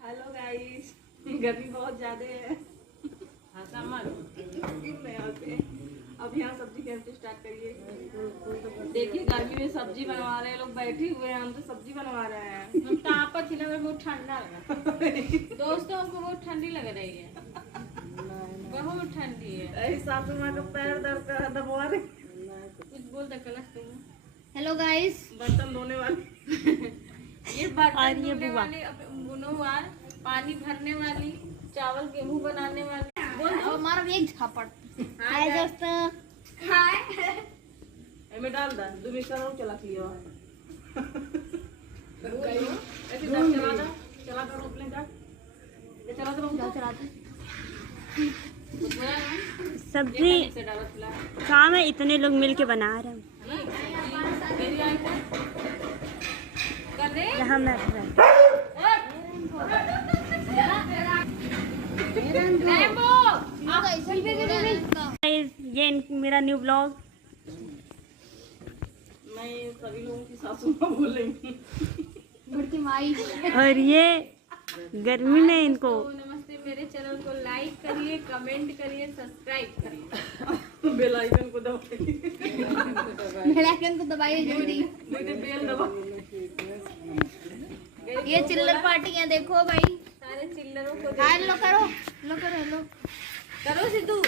Hello guys, गर्मी बहुत ज्यादा है। अब यहाँ सब्जी कैसे स्टार्ट करिए। देखिए गर्मी में सब्जी बनवा रहे हैं लोग, बैठे हुए हैं, हम तो सब्जी बनवा रहे हैं। हम तापत थी ना, बहुत ठंडा लगा दोस्तों, हमको बहुत ठंडी लग रही है, बहुत ठंडी है। सासू माँ का पैर दर्द दबवा रहे। कुछ बोल दे कलश तुम। हेलो गाइस, बर्तन धोने वाले ये बर्तन धोने वाली, बुनोवार, पानी भरने वाली, चावल गेहूं बनाने वाली। बोल दो हमारा एक झापड़। हाय दोस्तों, हाय। में डाल दा 2 मिनट और चला लियो। ऐसे चला दो रोक ले जा। चला दो चलाते सब्जी काम है, इतने लोग मिलके बना रहे हैं। यहाँ मैं ये मेरा न्यू ब्लॉग। मैं सभी लोगों की सासू माँ बोलेंगी। बढ़ती माई। और ये गर्मी में इनको नमस्ते, मेरे चैनल को लाइक करिए, कमेंट करिए, सब्सक्राइब करिए, बेल आइकन को दबाइए। बेल आइकन को दबाइए जल्दी। बेल दबा। ये चिल्लर पार्टी है, देखो भाई। सारे चिल्लरों को हाय लो करो, लो करो, लो करो सिद्धू।